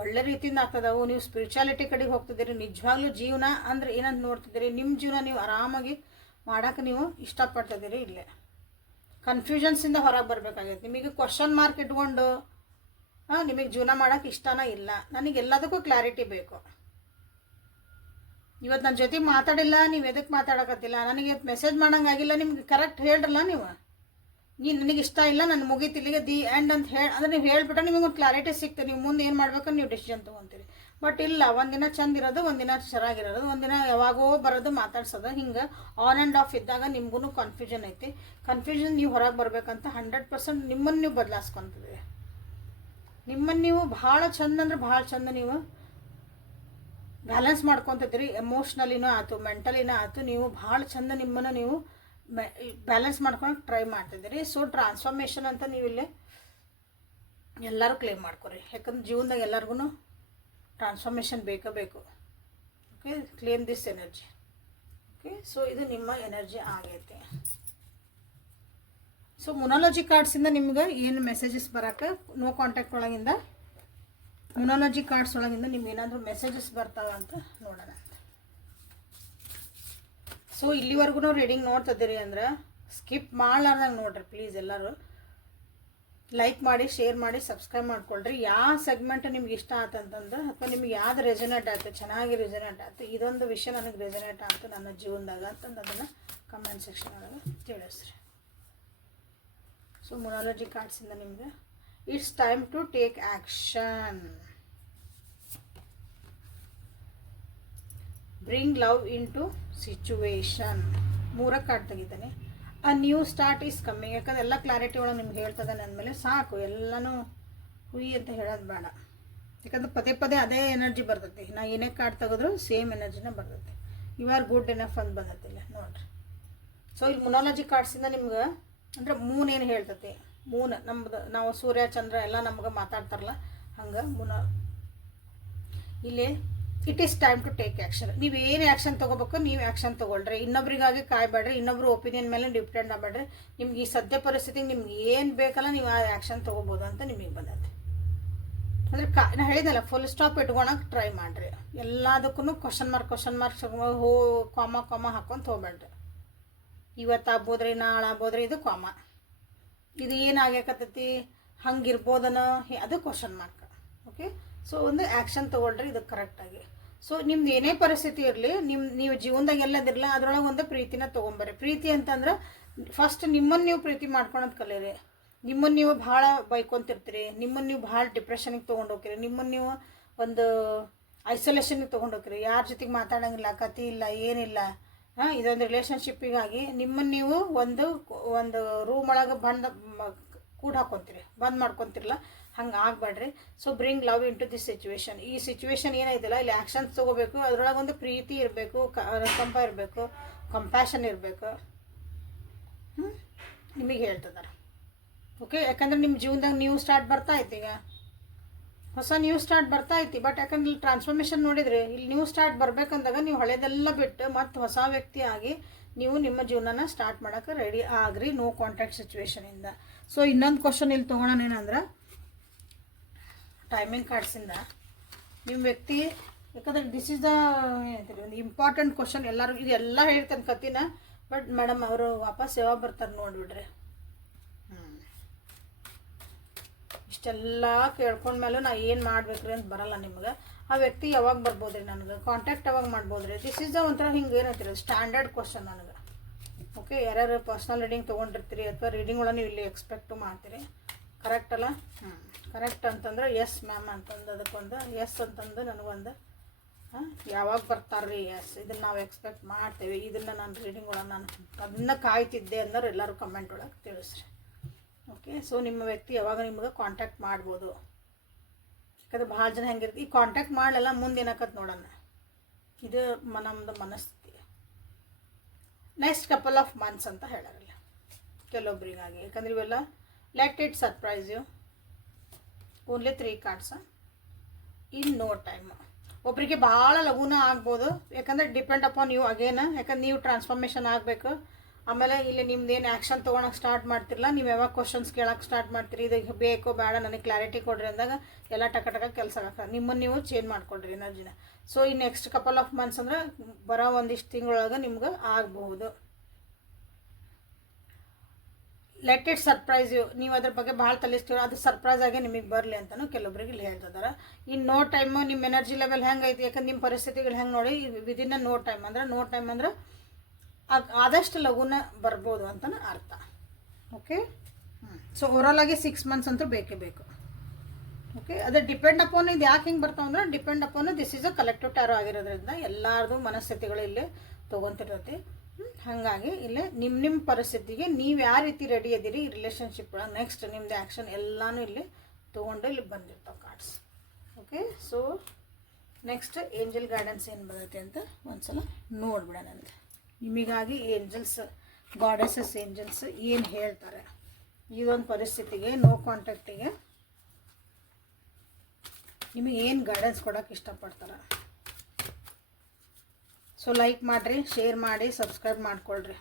ಒಳ್ಳೆ ರೀತಿಯಿಂದ ಆಗ್ತದಾವು. ನೀವು ಸ್ಪಿರಿಚುಯಾಲಿಟಿ ಕಡೆಗೆ ಹೋಗ್ತಿದ್ದೀರಿ, ನಿಜವಾಗ್ಲೂ ಜೀವನ ಅಂದರೆ ಏನಂತ ನೋಡ್ತಿದ್ದೀರಿ, ನಿಮ್ಮ ಜೀವನ ನೀವು ಆರಾಮಾಗಿ ಮಾಡೋಕೆ ನೀವು ಇಷ್ಟಪಡ್ತಿದ್ದೀರಿ. ಇಲ್ಲೇ ಕನ್ಫ್ಯೂಷನ್ಸಿಂದ ಹೊರಗೆ ಬರಬೇಕಾಗೈತೆ. ನಿಮಗೆ ಕ್ವಶನ್ ಮಾರ್ಕ್ ಇಟ್ಕೊಂಡು ನಿಮಗೆ ಜೀವನ ಮಾಡೋಕೆ ಇಷ್ಟನೇ ಇಲ್ಲ, ನನಗೆ ಎಲ್ಲದಕ್ಕೂ ಕ್ಲಾರಿಟಿ ಬೇಕು. ಇವತ್ತು ನನ್ನ ಜೊತೆ ಮಾತಾಡಿಲ್ಲ, ನೀವು ಎದಕ್ಕೆ ಮಾತಾಡಕತ್ತಿಲ್ಲ, ನನಗೆ ಮೆಸೇಜ್ ಮಾಡೋಂಗಾಗಿಲ್ಲ, ನಿಮ್ಗೆ ಕರೆಕ್ಟ್ ಹೇಳ್ರಲ್ಲ ನೀವು, ನನಗೆ ಇಷ್ಟ ಇಲ್ಲ, ನನ್ನ ಮುಗೀತಿಲ್ಲಿಗೆ ದಿ ಎಂಡ್ ಅಂತ ಅಂದರೆ ನೀವು ಹೇಳ್ಬಿಟ್ರೆ ನಿಮಗೆ ಒಂದು ಕ್ಲಾರಿಟಿ ಸಿಗ್ತದೆ, ನೀವು ಮುಂದೆ ಏನು ಮಾಡ್ಬೇಕಂತ ನೀವು ಡಿಸಿಷನ್ ತೊಗೊತೀರಿ. ಬಟ್ ಇಲ್ಲ, ಒಂದಿನ ಚಂದ ಇರೋದು, ಒಂದಿನ ಚೆನ್ನಾಗಿರೋದು, ಒಂದಿನ ಯಾವಾಗೋ ಬರೋದು ಮಾತಾಡ್ಸೋದು, ಹಿಂಗೆ ಆನ್ ಆ್ಯಂಡ್ ಆಫ್ ಇದ್ದಾಗ ನಿಮಗೂ ಕನ್ಫ್ಯೂಷನ್ ಐತಿ. ಕನ್ಫ್ಯೂಷನ್ ನೀವು ಹೊರಗೆ ಬರಬೇಕಂತ 100% ನಿಮ್ಮನ್ನು ನೀವು ಬದಲಾಯಿಸ್ಕೊತಿದ್ದೀರಿ. ನಿಮ್ಮನ್ನು ನೀವು ಭಾಳ ಚಂದ ಅಂದ್ರೆ ಭಾಳ ಚಂದ ನೀವು ಬ್ಯಾಲೆನ್ಸ್ ಮಾಡ್ಕೊತಿದ್ದೀರಿ. ಎಮೋಷ್ನಲಿನೂ ಆಯ್ತು, ಮೆಂಟಲಿನೂ ಆಯ್ತು, ನೀವು ಭಾಳ ಚಂದ ನಿಮ್ಮನ್ನು ನೀವು ಬ್ಯಾಲೆನ್ಸ್ ಮಾಡ್ಕೊಳಕ್ಕೆ ಟ್ರೈ ಮಾಡ್ತಿದ್ದೀರಿ. ಸೊ ಟ್ರಾನ್ಸ್ಫಾರ್ಮೇಷನ್ ಅಂತ ನೀವು ಇಲ್ಲೇ ಎಲ್ಲರೂ ಕ್ಲೇಮ್ ಮಾಡ್ಕೊರಿ. ಯಾಕಂದ್ರೆ ಜೀವನದಾಗ ಎಲ್ಲರಿಗೂ ಟ್ರಾನ್ಸ್ಫಾರ್ಮೇಷನ್ ಬೇಕು. Okay, claim this energy. Okay, so ಇದು ನಿಮ್ಮ ಎನರ್ಜಿ ಆಗೈತೆ. ಸೊ ಮೊನಾಲಜಿ ಕಾರ್ಡ್ಸಿಂದ ನಿಮ್ಗೆ ಏನು ಮೆಸೇಜಸ್ ಬರೋಕೆ, ನೋ ಕಾಂಟ್ಯಾಕ್ಟ್ ಒಳಗಿಂದ ಮೊನಾಲಜಿ ಕಾರ್ಡ್ಸ್ ಒಳಗಿಂದ ನಿಮ್ಗೆ ಏನಾದರೂ ಮೆಸೇಜಸ್ ಬರ್ತಾವ ಅಂತ ನೋಡೋಣ. ಸೊ ಇಲ್ಲಿವರೆಗೂ ರೀಡಿಂಗ್ ನೋಡ್ತಿದ್ದೀರಿ ಅಂದ್ರೆ ಸ್ಕಿಪ್ ಮಾಡಲಾರ್ದಂಗೆ ನೋಡ್ರಿ ಪ್ಲೀಸ್. ಎಲ್ಲರೂ ಲೈಕ್ ಮಾಡಿ, ಶೇರ್ ಮಾಡಿ, ಸಬ್ಸ್ಕ್ರೈಬ್ ಮಾಡ್ಕೊಳ್ರಿ. ಯಾವ ಸೆಗ್ಮೆಂಟ್ ನಿಮ್ಗೆ ಇಷ್ಟ ಆತಂತಂದ್ರೆ, ಅಥವಾ ನಿಮ್ಗೆ ಯಾವ್ದು ರೆಸನೇಟ್ ಆಯ್ತು, ಚೆನ್ನಾಗಿ ರೆಸನೇಟ್ ಆಯ್ತು, ಇದೊಂದು ವಿಷಯ ನನಗೆ ರೆಸನೇಟ್ ಆಯ್ತು ನನ್ನ ಜೀವನದಾಗ ಅಂತಂದು ಅದನ್ನು ಕಮೆಂಟ್ ಸೆಕ್ಷನ್ ಒಳಗೆ ತಿಳಿಸ್ರಿ. ಸೊ ಮೊನಾಲಜಿ ಕಾರ್ಡ್ಸಿಂದ ನಿಮ್ಗೆ it's time to take action, bring love into situation. 3 card ತೆಗಿತಾನೆ. A new start is coming. ಯಾಕಂದ್ರೆ ಎಲ್ಲ ಕ್ಲಾರಿಟಿ ಒಳಗೆ ನಿಮ್ಗೆ ಹೇಳ್ತದೆ ಅಂದಮೇಲೆ ಸಾಕು, ಎಲ್ಲನೂ ಹುಯಿ ಅಂತ ಹೇಳೋದು ಬೇಡ. ಯಾಕಂದ್ರೆ ಪದೇ ಅದೇ ಎನರ್ಜಿ ಬರ್ತೈತಿ. ನಾ ಏನೇ ಕಾರ್ಡ್ ತೆಗೆದ್ರು ಸೇಮ್ ಎನರ್ಜಿನ ಬರ್ತೈತಿ. ಯು ಆರ್ ಗುಡ್ ಎನಫ್ ಅಂತ ಬಂದತಿಲ್ಲ ನೋಡ್ರಿ. ಸೊ ಈ ಮೊನಾಲಜಿ ಕಾರ್ಡ್ಸಿಂದ ನಿಮ್ಗೆ ಅಂದರೆ ಮೂನ್ ಏನು ಹೇಳ್ತೈತಿ, ಮೂನ್ ನಮ್ದು, ನಾವು ಸೂರ್ಯ ಚಂದ್ರ ಎಲ್ಲ ನಮ್ಗೆ ಮಾತಾಡ್ತಾರಲ್ಲ ಹಂಗೆ ಇಲ್ಲಿ it is time to take action. ನೀವು ಏನು ಆ್ಯಕ್ಷನ್ ತೊಗೋಬೇಕು ನೀವು ಆ್ಯಕ್ಷನ್ ತೊಗೊಳ್ರಿ. ಇನ್ನೊಬ್ರಿಗಾಗಿ ಕಾಯ್ಬೇಡ್ರಿ, ಇನ್ನೊಬ್ರು ಒಪಿನಿಯನ್ ಮೇಲೆ ಡಿಪೆಂಡ್ ಆಗಬೇಡ್ರಿ. ನಿಮ್ಗೆ ಈ ಸದ್ಯ ಪರಿಸ್ಥಿತಿಗೆ ನಿಮ್ಗೆ ಏನು ಬೇಕಲ್ಲ ನೀವು ಆ ಆ್ಯಕ್ಷನ್ ತೊಗೋಬೋದು ಅಂತ ನಿಮಗೆ ಬಂದೈತೆ. ಅಂದರೆ ನಾ ಹೇಳಿದ್ನಲ್ಲ, ಫುಲ್ ಸ್ಟಾಪ್ ಇಟ್ಕೊಳಕ್ಕೆ ಟ್ರೈ ಮಾಡಿರಿ. ಎಲ್ಲದಕ್ಕೂ ಕ್ವಶನ್ ಮಾರ್ಕ್ ಕಾಮ ಹಾಕ್ಕೊಂತ ಹೋಗ್ಬೇಡ್ರಿ. ಇವತ್ತು ಆಗ್ಬೋದ್ರಿ, ನಾಳೆ ಆಗ್ಬೋದ್ರಿ, ಇದು ಕಾಮ. ಇದು ಏನಾಗ್ಯಾಕತ್ತೈತಿ, ಹಂಗಿರ್ಬೋದನ, ಅದು ಕ್ವಶನ್ ಮಾರ್ಕ್. ಓಕೆ, ಸೊ ಒಂದು ಆ್ಯಕ್ಷನ್ ತೊಗೊಳ್ರಿ ಇದು ಕರೆಕ್ಟಾಗಿ. ಸೊ ನಿಮ್ದು ಏನೇ ಪರಿಸ್ಥಿತಿ ಇರಲಿ, ನೀವು ಜೀವನದಾಗ ಎಲ್ಲದಿರಲ್ಲ ಅದರೊಳಗೆ ಒಂದು ಪ್ರೀತಿನ ತೊಗೊಂಬರ್ರಿ. ಪ್ರೀತಿ ಅಂತಂದ್ರೆ ಫಸ್ಟ್ ನಿಮ್ಮನ್ನು ನೀವು ಪ್ರೀತಿ ಮಾಡ್ಕೊಳೋದು ಕಲೀರಿ. ನಿಮ್ಮನ್ನು ನೀವು ಭಾಳ ಬೈಕೊಂತಿರ್ತೀರಿ, ನಿಮ್ಮನ್ನು ನೀವು ಭಾಳ ಡಿಪ್ರೆಷನಿಗೆ ತೊಗೊಂಡು ಹೋಗ್ತೀರಿ, ನಿಮ್ಮನ್ನು ನೀವು ಒಂದು ಐಸೋಲೇಷನ್ಗೆ ತೊಗೊಂಡು ಹೋಗ್ತೀರಿ, ಯಾರ ಜೊತೆಗೆ ಮಾತಾಡೋಂಗಿಲ್ಲ, ಕತೆ ಇಲ್ಲ, ಏನಿಲ್ಲ. ಇದೊಂದು ರಿಲೇಷನ್ಶಿಪ್ಪಿಗಾಗಿ ನಿಮ್ಮನ್ನು ನೀವು ಒಂದು ರೂಮ್ ಒಳಗೆ ಕೂಡ ಹಾಕ್ಕೊತೀರಿ, ಬಂದ್ ಮಾಡ್ಕೊತಿರಲ್ಲ. ಹಂಗೆ ಆಗಬೇಡ್ರಿ. So bring love into this situation. ಈ ಸಿಚುವೇಶನ್ ಏನೈತಿಲ್ಲ, ಇಲ್ಲಿ ಆ್ಯಕ್ಷನ್ಸ್ ತೊಗೋಬೇಕು. ಅದರೊಳಗೆ ಒಂದು ಪ್ರೀತಿ ಇರಬೇಕು, ಕಂಪ ಇರಬೇಕು, ಕಂಪ್ಯಾಷನ್ ಇರಬೇಕು. ನಿಮಗೆ ಹೇಳ್ತಿದ್ದಾರೆ. ಓಕೆ, ಯಾಕಂದ್ರೆ ನಿಮ್ಮ ಜೀವನದಾಗ ನ್ಯೂ ಸ್ಟಾರ್ಟ್ ಬರ್ತಾ ಐತಿ, ಈಗ ಹೊಸ ನ್ಯೂ ಸ್ಟಾರ್ಟ್ ಬರ್ತಾ ಐತಿ. ಬಟ್ ಯಾಕಂದ್ರೆ ಇಲ್ಲಿ ಟ್ರಾನ್ಸ್ಫಾರ್ಮೇಷನ್ ನೋಡಿದರೆ, ಇಲ್ಲಿ ನ್ಯೂ ಸ್ಟಾರ್ಟ್ ಬರ್ಬೇಕಂದಾಗ ನೀವು ಹಳೆದೆಲ್ಲ ಬಿಟ್ಟು ಮತ್ತು ಹೊಸ ವ್ಯಕ್ತಿ ಆಗಿ ನೀವು ನಿಮ್ಮ ಜೀವನನ ಸ್ಟಾರ್ಟ್ ಮಾಡೋಕೆ ರೆಡಿ ಆಗ್ರಿ, ನೋ ಕಾಂಟ್ಯಾಕ್ಟ್ ಸಿಚುವೇಶನಿಂದ. ಸೊ ಇನ್ನೊಂದು ಕ್ವಶನ್ ಇಲ್ಲಿ ತೊಗೊಳೋಣ. ಏನಂದ್ರೆ ಟೈಮಿಂಗ್ ಕಾರ್ಡ್ಸಿಂದ ನಿಮ್ಮ ವ್ಯಕ್ತಿ, ಯಾಕಂದ್ರೆ ದಿಸ್ ಇಸ್ ದ ಏನಂತೀರಿ ಒಂದು ಇಂಪಾರ್ಟೆಂಟ್ ಕ್ವಶನ್. ಎಲ್ಲರಿಗೂ ಇದೆಲ್ಲ ಹೇಳ್ತಾನೆ ಕತ್ತಿನ, ಬಟ್ ಮೇಡಮ್ ಅವರು ವಾಪಸ್ ಯಾವಾಗ ಬರ್ತಾರೆ ನೋಡಿಬಿಡ್ರಿ. ಇಷ್ಟೆಲ್ಲ ಕೇಳ್ಕೊಂಡ್ಮೇಲೂ ನಾ ಏನು ಮಾಡ್ಬೇಕ್ರಿ ಅಂತ ಬರಲ್ಲ ನಿಮ್ಗೆ. ಆ ವ್ಯಕ್ತಿ ಯಾವಾಗ ಬರ್ಬೋದು ರೀ, ನನಗೆ ಕಾಂಟ್ಯಾಕ್ಟ್ ಯಾವಾಗ ಮಾಡ್ಬೋದು ರೀ? ದಿಸ್ ಇಸ್ ದ ಒಂಥರ ಹಿಂಗೆ ಏನಂತೀರಿ ಸ್ಟ್ಯಾಂಡರ್ಡ್ ಕ್ವಶನ್ ನನಗೆ. ಓಕೆ, ಯಾರ್ಯಾರು ಪರ್ಸ್ನಲ್ ರೀಡಿಂಗ್ ತೊಗೊಂಡಿರ್ತೀರಿ ಅಥವಾ ರೀಡಿಂಗ್ ಒಳಗೆ ನೀವು ಇಲ್ಲಿ ಎಕ್ಸ್ಪೆಕ್ಟು ಮಾಡ್ತೀರಿ, ಕರೆಕ್ಟ್ ಅಲ್ಲ? ಕರೆಕ್ಟ್ ಅಂತಂದ್ರೆ ಎಸ್ ಮ್ಯಾಮ್ ಅಂತಂದು, ಅದಕ್ಕೊಂದು ಎಸ್ ಅಂತಂದು ನನಗೊಂದು ಯಾವಾಗ ಬರ್ತಾರ್ರಿ, ಎಸ್ ಇದನ್ನು ನಾವು ಎಕ್ಸ್ಪೆಕ್ಟ್ ಮಾಡ್ತೇವೆ, ಇದನ್ನು ನಾನು ರೀಡಿಂಗ್ ಒಳಗೆ ನಾನು ಅದನ್ನ ಕಾಯ್ತಿದ್ದೆ ಅಂದ್ರೆ ಎಲ್ಲರೂ ಕಮೆಂಟ್ ಒಳಗೆ ತಿಳಿಸ್ರಿ. ಓಕೆ, ಸೊ ನಿಮ್ಮ ವ್ಯಕ್ತಿ ಯಾವಾಗ ನಿಮ್ಗೆ ಕಾಂಟ್ಯಾಕ್ಟ್ ಮಾಡ್ಬೋದು. ಯಾಕಂದ್ರೆ ಭಾಳ ಜನ ಹೆಂಗಿರುತ್ತೆ, ಈ ಕಾಂಟ್ಯಾಕ್ಟ್ ಮಾಡಲೆಲ್ಲ ಮುಂದೆ ಏನಾಕತ್ತೆ ನೋಡೋಣ. ಇದು ನಮ್ಮದು ಮನಸ್ಥಿತಿ. ನೆಕ್ಸ್ಟ್ ಕಪಲ್ ಆಫ್ ಮಂತ್ಸ್ ಅಂತ ಹೇಳಾರಲ್ಲ ಕೆಲವೊಬ್ಬರಿಗಾಗಿ. ಯಾಕಂದ್ರೆ ಇವೆಲ್ಲ let it surprise you. Only 3 cards in no time. ಒಬ್ಬರಿಗೆ ಭಾಳ ಲಘುನ ಆಗ್ಬೋದು, ಯಾಕಂದರೆ ಡಿಪೆಂಡ್ ಅಪಾನ್ ಯು ಅಗೇನ್. ಯಾಕಂದ್ರೆ ನೀವು ಟ್ರಾನ್ಸ್ಫಾರ್ಮೇಷನ್ ಆಗಬೇಕು. ಆಮೇಲೆ ಇಲ್ಲಿ ನಿಮ್ದೇನು ಆ್ಯಕ್ಷನ್ ತೊಗೊಳಕ್ಕೆ ಸ್ಟಾರ್ಟ್ ಮಾಡ್ತಿರಲ್ಲ, ನೀವು ಯಾವಾಗ ಕ್ವಶನ್ಸ್ ಕೇಳೋಕ್ಕೆ ಸ್ಟಾರ್ಟ್ ಮಾಡ್ತೀರಿ, ಇದು ಬೇಕೋ ಬೇಡ ನನಗೆ ಕ್ಲಾರಿಟಿ ಕೊಡ್ರಿ ಅಂದಾಗ ಎಲ್ಲ ಟಕ ಕೆಲಸ ಆಗಕ್ಕೆ ನಿಮ್ಮನ್ನು ನೀವು ಚೇಂಜ್ ಮಾಡ್ಕೊಡ್ರಿ ಎನರ್ಜಿನ. ಸೊ ಈ ನೆಕ್ಸ್ಟ್ ಕಪಲ್ ಆಫ್ ಮಂತ್ಸ್ ಅಂದ್ರೆ ಬರೋ ಒಂದಿಷ್ಟು ತಿಂಗಳೊಳಗೆ ನಿಮ್ಗೆ ಆಗಬಹುದು. Let it surprise you. ನೀವು ಅದ್ರ ಬಗ್ಗೆ ಭಾಳ ತಲೆಸ್ತೀರ, ಅದು ಸರ್ಪ್ರೈಸ್ ಆಗಿ ನಿಮಗೆ ಬರಲಿ ಅಂತಲೂ ಕೆಲವೊಬ್ರಿಗೆ ಇಲ್ಲಿ ಹೇಳ್ತಿದ್ದಾರೆ. ಇನ್ನು ನೋ ಟೈಮು ನಿಮ್ಮ ಎನರ್ಜಿ ಲೆವೆಲ್ ಹೆಂಗೆ ಐತಿ, ಯಾಕಂದ್ರೆ ನಿಮ್ಮ ಪರಿಸ್ಥಿತಿಗಳು ಹೆಂಗೆ ನೋಡಿ, ವಿದಿನ್ ನೋ ಟೈಮ್ ಅಂದ್ರೆ ಆದಷ್ಟು ಲಘುನ ಬರ್ಬೋದು ಅಂತಲೂ ಅರ್ಥ. ಓಕೆ, ಸೊ ಓವರಾಲ್ ಆಗಿ 6 ಮಂತ್ಸ್ ಅಂತೂ ಬೇಕೇ ಬೇಕು. ಓಕೆ, ಅದು ಡಿಪೆಂಡ್ ಅಪಾನ್. ಇದು ಯಾಕೆ ಹಿಂಗೆ ಬರ್ತಾವೆ ಅಂದ್ರೆ depend upon this is a collective tarot ಆಗಿರೋದ್ರಿಂದ ಎಲ್ಲರದು ಮನಸ್ಥಿತಿಗಳು ಇಲ್ಲಿ ತೊಗೊತಿರ್ತೈತಿ. ಹಾಗಾಗಿ ಇಲ್ಲೇ ನಿಮ್ಮ ಪರಿಸ್ಥಿತಿಗೆ ನೀವು ಯಾವ ರೀತಿ ರೆಡಿ ಇದ್ದೀರಿ ಈ ರಿಲೇಷನ್ಶಿಪ್ ಒಳಗೆ, ನೆಕ್ಸ್ಟ್ ನಿಮ್ಮದು ಆ್ಯಕ್ಷನ್ ಎಲ್ಲನೂ ಇಲ್ಲಿ ತೊಗೊಂಡು ಇಲ್ಲಿ ಬಂದಿರ್ತಾವೆ cards. Okay, so next angel guidance ಏನು ಬರುತ್ತೆ ಅಂತ ಒಂದ್ಸಲ ನೋಡ್ಬಿಡೋಣ. ಅಂದರೆ ನಿಮಗಾಗಿ ಏಂಜಲ್ಸ್, ಗಾಡೆಸಸ್ ಏಂಜಲ್ಸ್ ಏನು ಹೇಳ್ತಾರೆ ಈ ಒಂದು ಪರಿಸ್ಥಿತಿಗೆ, ನೋ ಕಾಂಟ್ಯಾಕ್ಟಿಗೆ ನಿಮಗೆ ಏನು ಗೈಡೆನ್ಸ್ ಕೊಡೋಕೆ ಇಷ್ಟಪಡ್ತಾರೆ. ಸೊ ಲೈಕ್ ಮಾಡಿರಿ, ಶೇರ್ ಮಾಡಿ, ಸಬ್ಸ್ಕ್ರೈಬ್ ಮಾಡ್ಕೊಳ್ರಿ.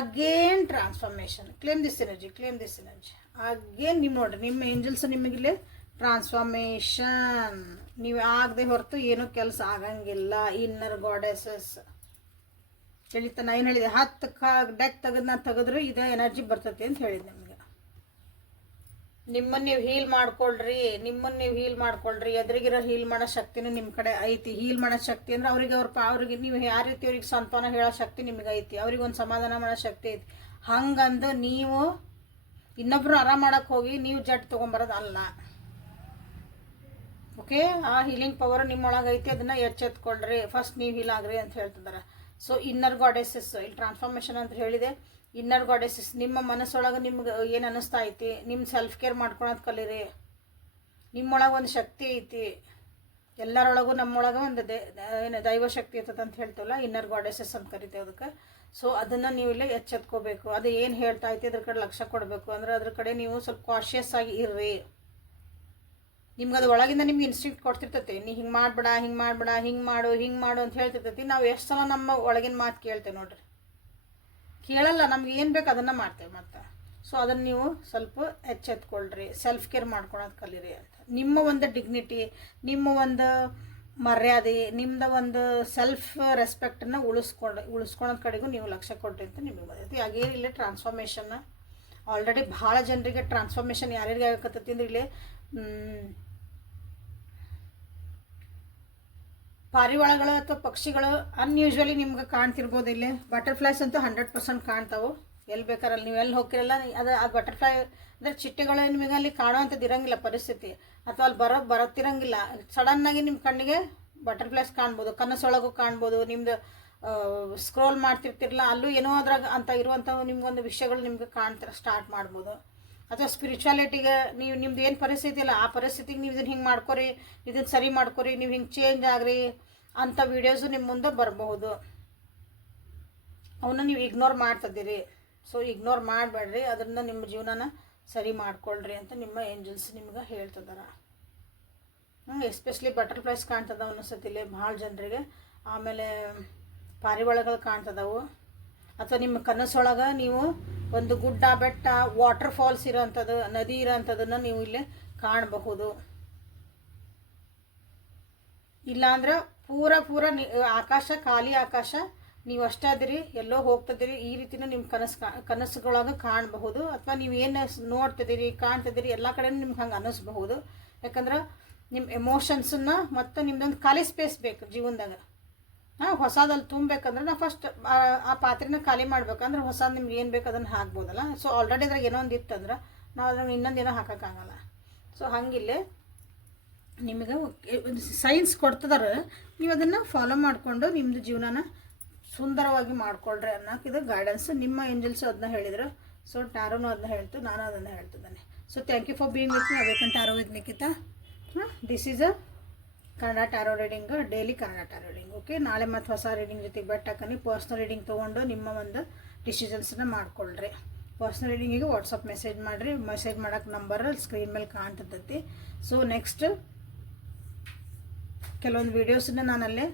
Again transformation, claim this energy again. ನೀವು ನೋಡ್ರಿ, ನಿಮ್ಮ ಏಂಜಲ್ಸ್ ನಿಮಗಿಲ್ಲಿ ಟ್ರಾನ್ಸ್ಫಾರ್ಮೇಷನ್. ನೀವು ಆಗದೆ ಹೊರತು ಏನೂ ಕೆಲಸ ಆಗಂಗಿಲ್ಲ. ಇನ್ನರ್ ಗಾಡೆಸಸ್ ಹೇಳಿತ ನಾ ಏನು ಹೇಳಿದೆ, 10 ಡೆಕ್ ತೆಗೆದ್ರೆ ಇದೇ ಎನರ್ಜಿ ಬರ್ತೈತಿ ಅಂತ ಹೇಳಿದೆ ನಿಮಗೆ. ನಿಮ್ಮನ್ನು ನೀವು ಹೀಲ್ ಮಾಡ್ಕೊಳ್ರಿ. ಎದುರಿಗಿರೋ ಹೀಲ್ ಮಾಡೋ ಶಕ್ತಿನೂ ನಿಮ್ಮ ಕಡೆ ಐತಿ. ಹೀಲ್ ಮಾಡೋ ಶಕ್ತಿ ಅಂದ್ರೆ ಅವ್ರಿಗೆ ನೀವು ಯಾವ ರೀತಿ ಅವ್ರಿಗೆ ಸಾಂತ್ವನ ಹೇಳೋ ಶಕ್ತಿ ನಿಮಗೆ ಐತಿ, ಅವ್ರಿಗೊಂದು ಸಮಾಧಾನ ಮಾಡೋ ಶಕ್ತಿ ಐತಿ. ಹಂಗಂದು ನೀವು ಇನ್ನೊಬ್ರು ಆರಾಮ ಮಾಡೋಕ್ಕೆ ಹೋಗಿ ನೀವು ಜಡ್ ತೊಗೊಂಬರೋದು ಅಲ್ಲ. ಓಕೆ, ಆ ಹೀಲಿಂಗ್ ಪವರ್ ನಿಮ್ಮೊಳಗೆ ಐತಿ, ಅದನ್ನು ಎಚ್ಚೆತ್ಕೊಳ್ರಿ. ಫಸ್ಟ್ ನೀವು ಹೀಲ್ ಆಗ್ರಿ ಅಂತ ಹೇಳ್ತಿದ್ದಾರೆ. ಸೊ ಇನ್ನರ್ ಗಾಡೆಸಸ್ ಇಲ್ಲಿ ಟ್ರಾನ್ಸ್ಫಾರ್ಮೇಷನ್ ಅಂತ ಹೇಳಿದೆ. ಇನ್ನರ್ ಗಾಡೆಸಸ್ ನಿಮ್ಮ ಮನಸ್ಸೊಳಗೆ ನಿಮ್ಗೆ ಏನು ಅನ್ನಿಸ್ತಾ ಐತಿ, ನಿಮ್ಮ ಸೆಲ್ಫ್ ಕೇರ್ ಮಾಡ್ಕೊಳೋದು ಕಲೀರಿ. ನಿಮ್ಮೊಳಗೆ ಒಂದು ಶಕ್ತಿ ಐತಿ, ಎಲ್ಲರೊಳಗೂ ನಮ್ಮೊಳಗೆ ಒಂದು ಏನು ದೈವ ಶಕ್ತಿ ಇರ್ತದೆ ಅಂತ ಹೇಳ್ತೀವಲ್ಲ, ಇನ್ನರ್ ಗಾಡೆಸಸ್ ಅಂತ ಕರಿತೇವೆ ಅದಕ್ಕೆ. ಸೊ ಅದನ್ನು ನೀವು ಇಲ್ಲೇ ಎಚ್ಚೆತ್ಕೋಬೇಕು. ಅದು ಏನು ಹೇಳ್ತಾ ಐತಿ ಅದ್ರ ಕಡೆ ಲಕ್ಷ್ಯ ಕೊಡಬೇಕು. ಅಂದರೆ ಅದ್ರ ಕಡೆ ನೀವು ಸ್ವಲ್ಪ ಕಾಶಿಯಸ್ ಆಗಿ ಇರ್ರಿ. ನಿಮ್ಗೆ ಅದು ಒಳಗಿಂದ ನಿಮ್ಗೆ ಇನ್ಸ್ಟಿಂಕ್ಟ್ ಕೊಡ್ತಿರ್ತೈತಿ, ನೀ ಹಿಂಗೆ ಮಾಡಬೇಡ, ಹಿಂಗೆ ಮಾಡು ಅಂತ ಹೇಳ್ತಿರ್ತೈತಿ. ನಾವು ಎಷ್ಟು ಸಲ ನಮ್ಮ ಒಳಗಿನ ಮಾತು ಕೇಳ್ತೇವೆ ನೋಡ್ರಿ, ಕೇಳಲ್ಲ. ನಮ್ಗೆ ಏನು ಬೇಕು ಅದನ್ನು ಮಾಡ್ತೇವೆ ಮತ್ತೆ. ಸೊ ಅದನ್ನು ನೀವು ಸ್ವಲ್ಪ ಎಚ್ಚೆತ್ಕೊಳ್ರಿ, ಸೆಲ್ಫ್ ಕೇರ್ ಮಾಡ್ಕೊಳೋದು ಕಲೀರಿ ಅಂತ. ನಿಮ್ಮ ಒಂದು ಡಿಗ್ನಿಟಿ, ನಿಮ್ಮ ಒಂದು ಮರ್ಯಾದೆ, ನಿಮ್ಮದು ಒಂದು ಸೆಲ್ಫ್ ರೆಸ್ಪೆಕ್ಟನ್ನು ಉಳಿಸ್ಕೊಳೋದ್ ಕಡೆಗೂ ನೀವು ಲಕ್ಷ್ಯ ಕೊಡ್ರಿ ಅಂತ ನಿಮಗೆ ಬಂದೈತಿ. ಹಾಗೇನಿಲ್ಲ ಟ್ರಾನ್ಸ್ಫಾರ್ಮೇಷನ್ನ ಆಲ್ರೆಡಿ ಭಾಳ ಜನರಿಗೆ ಟ್ರಾನ್ಸ್ಫಾರ್ಮೇಷನ್ ಯಾರ್ಯಾರಿಗೆ ಆಗಕತ್ತೈತಿ ಅಂದ್ರೆ ಇಲ್ಲಿ ಪಾರಿವಾಳಗಳು ಅಥವಾ ಪಕ್ಷಿಗಳು ಅನ್ಯೂಶ್ವಲಿ ನಿಮ್ಗೆ ಕಾಣ್ತಿರ್ಬೋದು. ಇಲ್ಲಿ ಬಟರ್ಫ್ಲೈಸ್ ಅಂತೂ 100% ಕಾಣ್ತಾವೆ. ಎಲ್ಲಿ ಬೇಕಾರಲ್ಲಿ ನೀವು ಎಲ್ಲಿ ಹೋಗ್ತಿರಲ್ಲ ಅದು ಆ ಬಟರ್ಫ್ಲೈ ಅಂದರೆ ಚಿಟ್ಟೆಗಳು ನಿಮಗೆ ಅಲ್ಲಿ ಕಾಣುವಂಥದ್ದು ಇರೋಂಗಿಲ್ಲ ಪರಿಸ್ಥಿತಿ, ಅಥವಾ ಅಲ್ಲಿ ಬರುತ್ತಿರಂಗಿಲ್ಲ. ಸಡನ್ನಾಗಿ ನಿಮ್ಮ ಕಣ್ಣಿಗೆ ಬಟರ್ಫ್ಲೈಸ್ ಕಾಣ್ಬೋದು, ಕನಸೊಳಗೂ ಕಾಣ್ಬೋದು. ನಿಮ್ಮದು ಸ್ಕ್ರೋಲ್ ಮಾಡ್ತಿರ್ತಿರಲ್ಲ ಅಲ್ಲೂ ಏನೋ ಅದ್ರಾಗ ಅಂತ ಇರುವಂಥ ನಿಮ್ಗೊಂದು ವಿಷಯಗಳು ನಿಮ್ಗೆ ಸ್ಟಾರ್ಟ್ ಮಾಡ್ಬೋದು. ಅಥವಾ ಸ್ಪಿರಿಚುವಾಲಿಟಿಗೆ ನೀವು ನಿಮ್ದು ಏನು ಪರಿಸ್ಥಿತಿ ಇಲ್ಲ ಆ ಪರಿಸ್ಥಿತಿಗೆ ನೀವು ಇದನ್ನು ಹಿಂಗೆ ಮಾಡ್ಕೊರಿ, ಇದನ್ನು ಸರಿ ಮಾಡ್ಕೊರಿ, ನೀವು ಹಿಂಗೆ ಚೇಂಜ್ ಆಗ್ರಿ ಅಂಥ ವೀಡಿಯೋಸು ನಿಮ್ಮ ಮುಂದೆ ಬರಬಹುದು. ಅವನ್ನ ನೀವು ಇಗ್ನೋರ್ ಮಾಡ್ತಿದ್ದೀರಿ. ಸೊ ಇಗ್ನೋರ್ ಮಾಡಬೇಡ್ರಿ, ಅದನ್ನು ನಿಮ್ಮ ಜೀವನನ ಸರಿ ಮಾಡ್ಕೊಳ್ರಿ ಅಂತ ನಿಮ್ಮ ಏಂಜಲ್ಸ್ ನಿಮ್ಗೆ ಹೇಳ್ತಿದಾರ. ಎಸ್ಪೆಷಲಿ ಬಟರ್ಫ್ಲೈಸ್ ಕಾಣ್ತದವು ಅನ್ನಿಸತಿಲ್ಲ ಭಾಳ ಜನರಿಗೆ. ಆಮೇಲೆ ಪಾರಿವಾಳಗಳು ಕಾಣ್ತದವು. ಅಥವಾ ನಿಮ್ಮ ಕನಸೊಳಗೆ ನೀವು ಒಂದು ಗುಡ್ಡ ಬೆಟ್ಟ ವಾಟರ್ ಫಾಲ್ಸ್ ಇರೋಂಥದ್ದು, ನದಿ ಇರೋಂಥದ್ದನ್ನು ನೀವು ಇಲ್ಲಿ ಕಾಣಬಹುದು. ಇಲ್ಲಾಂದ್ರೆ ಪೂರ ಆಕಾಶ, ಖಾಲಿ ಆಕಾಶ, ನೀವು ಅಷ್ಟೇ ಅದಿರಿ, ಎಲ್ಲೋ ಹೋಗ್ತಿದ್ದೀರಿ, ಈ ರೀತಿನ ನಿಮ್ಮ ಕನಸುಗಳಾಗ ಕಾಣಬಹುದು. ಅಥವಾ ನೀವು ಏನು ನೋಡ್ತಿದ್ದೀರಿ ಕಾಣ್ತಿದ್ದೀರಿ ಎಲ್ಲ ಕಡೆ ನಿಮ್ಗೆ ಹಂಗೆ ಅನ್ನಿಸ್ಬಹುದು. ಯಾಕಂದ್ರೆ ನಿಮ್ಮ ಎಮೋಷನ್ಸನ್ನು ಮತ್ತು ನಿಮ್ದೊಂದು ಖಾಲಿ ಸ್ಪೇಸ್ ಬೇಕು ಜೀವನದಾಗ. ಹೊಸದಲ್ಲಿ ತುಂಬಬೇಕಂದ್ರೆ ನಾವು ಫಸ್ಟ್ ಆ ಪಾತ್ರೆನ ಖಾಲಿ ಮಾಡ್ಬೇಕಂದ್ರೆ ಹೊಸದು ನಿಮ್ಗೆ ಏನು ಬೇಕು ಅದನ್ನು ಹಾಕ್ಬೋದಲ್ಲ. ಸೊ ಆಲ್ರೆಡಿ ಅದ್ರಾಗ ಏನೋ ಒಂದು ಇತ್ತಂದ್ರೆ ನಾವು ಅದ್ರಾಗ ಇನ್ನೊಂದೇನೋ ಹಾಕೋಕ್ಕಾಗಲ್ಲ. ಸೊ ಹಂಗಿಲ್ಲೇ ನಿಮಗೆ ಸೈನ್ಸ್ ಕೊಡ್ತಿದಾರೆ, ನೀವು ಅದನ್ನು ಫಾಲೋ ಮಾಡಿಕೊಂಡು ನಿಮ್ಮದು ಜೀವನನ ಸುಂದರವಾಗಿ ಮಾಡ್ಕೊಳ್ರಿ ಅನ್ನೋಕೆ ಇದು ಗೈಡೆನ್ಸ್. ನಿಮ್ಮ ಏಂಜಲ್ಸು ಅದನ್ನ ಹೇಳಿದರು. ಸೊ ಟ್ಯಾರೋನು ಅದನ್ನ ಹೇಳ್ತು, ನಾನು ಅದನ್ನು ಹೇಳ್ತಿದ್ದೇನೆ. So thank you for being with me. Awaken tarot with Nikhita. This is a Kannada tarot reading, daily Kannada tarot reading. Okay, ನಾಳೆ ಮತ್ತು ಹೊಸ ರೀಡಿಂಗ್ ಜೊತೆಗೆ ಬೆಟ್ಟಾಕನಿ ಪರ್ಸ್ನಲ್ ರೀಡಿಂಗ್ ತೊಗೊಂಡು ನಿಮ್ಮ ಒಂದು ಡಿಸಿಷನ್ಸನ್ನ ಮಾಡ್ಕೊಳ್ರಿ. ಪರ್ಸ್ನಲ್ ರೀಡಿಂಗಿಗೆ ವಾಟ್ಸಪ್ ಮೆಸೇಜ್ ಮಾಡಿರಿ. ಮೆಸೇಜ್ ಮಾಡೋಕ್ಕೆ ನಂಬರ್ ಸ್ಕ್ರೀನ್ ಮೇಲೆ ಕಾಣ್ತಿರ್ತೈತಿ. ಸೊ ನೆಕ್ಸ್ಟ್ ಕೆಲವೊಂದು ವೀಡಿಯೋಸನ್ನ ನಾನಲ್ಲೇ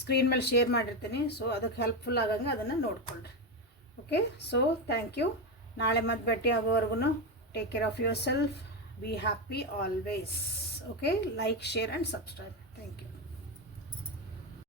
ಸ್ಕ್ರೀನ್ ಮೇಲೆ ಶೇರ್ ಮಾಡಿರ್ತೀನಿ. ಸೊ ಅದಕ್ಕೆ ಹೆಲ್ಪ್ಫುಲ್ ಆಗಂಗೆ ಅದನ್ನು ನೋಡ್ಕೊಳ್ರಿ. Okay, so thank you. ನಾಳೆ ಮತ್ತೆ ಭೇಟಿ ಆಗೋವರೆಗೂ take care of yourself. Be happy always. Okay, like, share and subscribe. Thank you.